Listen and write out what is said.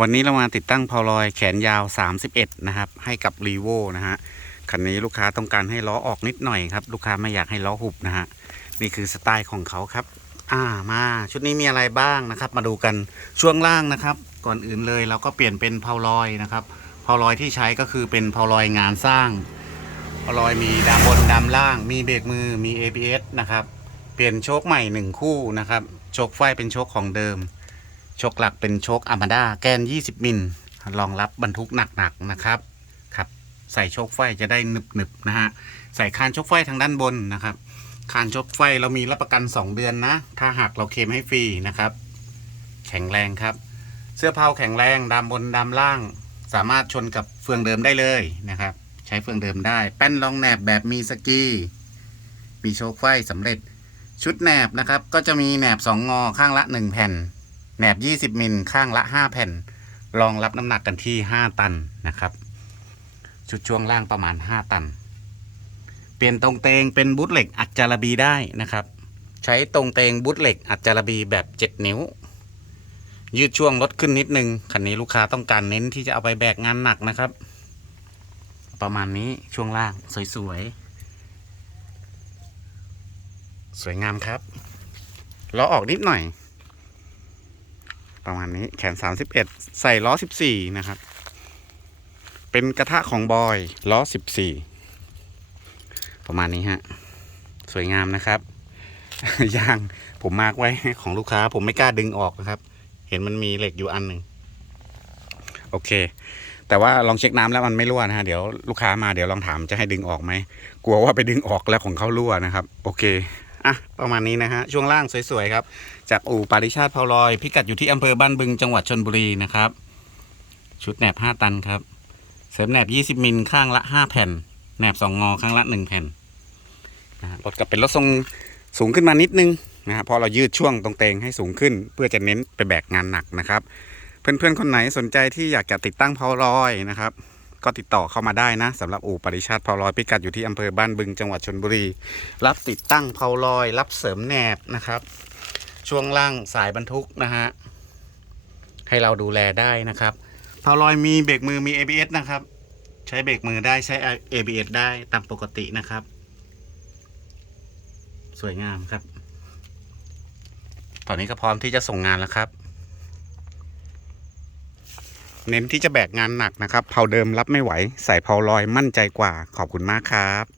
วันนี้เรามาติดตั้งเพาลอยแขนยาว 31 นะครับ ให้กับรีโวนะฮะคันนี้ลูกค้าต้องการให้ล้อออกนิดหน่อยครับ ลูกค้าไม่อยากให้ล้อหุบนะฮะนี่คือสไตล์ของเขาครับ อ่ามาชุดนี้มีอะไรบ้างนะครับ มาดูกันช่วงล่างนะครับ ก่อนอื่นเลยเราก็เปลี่ยนเป็นเพาลอยนะครับเพาลอยที่ใช้ก็คือเป็นเพาลอยงานสร้างเพาลอยมีดามบนดามล่าง มีเบรกมือมี ABS นะครับเปลี่ยนโชคใหม่หนึ่งคู่นะครับโชคไฟเป็นโชคของเดิม โชคหลักเป็นโชคอามาดาแกน 20 มิลรองรับบรรทุกหนักๆนะครับครับใส่โชคไฟจะได้หนึบๆนะฮะใส่คานโชคไฟทางด้านบนนะครับคานโชคไฟเรามีรับประกัน 2 เดือนนะ ถ้าหากเราเคลมให้ฟรีนะครับ แข็งแรงครับ เสื้อเผาแข็งแรงดามบนดามล่าง สามารถชนกับเฟืองเดิมได้เลยนะครับ ใช้เฟืองเดิมได้ แป้นรองแหนบแบบมีสกีมีโชคไฟสำเร็จชุดแหนบนะครับ ก็จะมีแหนบ 2 งอข้างละ 1 แผ่น แหนบ 20 มิลข้างละ 5 แผ่น รองรับน้ำหนักกันที่ 5 ตันนะครับ ชุดช่วงล่างประมาณ 5 ตัน เปลี่ยนตรงเตงเป็นบูทเหล็กอัดจาระบีได้นะครับ ใช้ตรงเตงบูทเหล็กอัดจาระบีแบบ 7 นิ้ว ยืดช่วงลดขึ้นนิดนึงคันนี้ลูกค้าต้องการเน้นที่จะเอาไปแบกงานหนักนะครับ ประมาณนี้ช่วงล่างสวยๆสวยงามครับล้อออกนิดหน่อย ประมาณนี้แขน31ใส่ล้อ14นะครับ เป็นกระทะของบอยล้อ14ประมาณนี้ฮะ สวยงามนะครับ ยางผมมาร์กไว้ของลูกค้า ผมไม่กล้าดึงออกนะครับ เห็นมันมีเหล็กอยู่อันหนึ่งโอเค แต่ว่าลองเช็คน้ำแล้วมันไม่รั่วนะฮะเดี๋ยวลูกค้ามาเดี๋ยวลองถามจะให้ดึงออกไหมกลัวว่าไปดึงออกแล้วของเขารั่วนะครับ โอเค อะประมาณนี้นะฮะช่วงล่างสวยๆครับ จากอู่ปาริชาติพาลอย พิกัดอยู่ที่อำเภอบ้านบึงจังหวัดชนบุรีนะครับ ชุดแหนบ 5 ตันครับ เสริมแหนบ 20 มิลข้างละ 5 แผ่น แหนบ 2 งอข้างละ 1 แผ่นนะรถก็เป็นรถทรงสูงขึ้นมานิดนึงนะฮะพราะเรายืดช่วงตรงเตงให้สูงขึ้น เพื่อจะเน้นไปแบกงานหนักนะครับ เพื่อนๆคนไหนสนใจที่อยากจะติดตั้งเพาลอยนะครับ ก็ติดต่อเข้ามาได้นะสำหรับอู่ปริชาติเพาลอยพิกัดอยู่ที่อำเภอบ้านบึงจังหวัดชนบุรี รับติดตั้งเพาลอย รับเสริมแหนบนะครับ ช่วงล่างสายบรรทุกนะฮะให้เราดูแลได้นะครับเพาลอยมีเบรกมือมี ABS นะครับ ใช้เบรกมือได้ใช้ ABS ได้ตามปกตินะครับ สวยงามครับ ตอนนี้ก็พร้อมที่จะส่งงานแล้วครับ เน้นที่จะแบกงานหนักนะครับ เผาเดิมรับไม่ไหว ใส่เผาลอยมั่นใจกว่า ขอบคุณมากครับ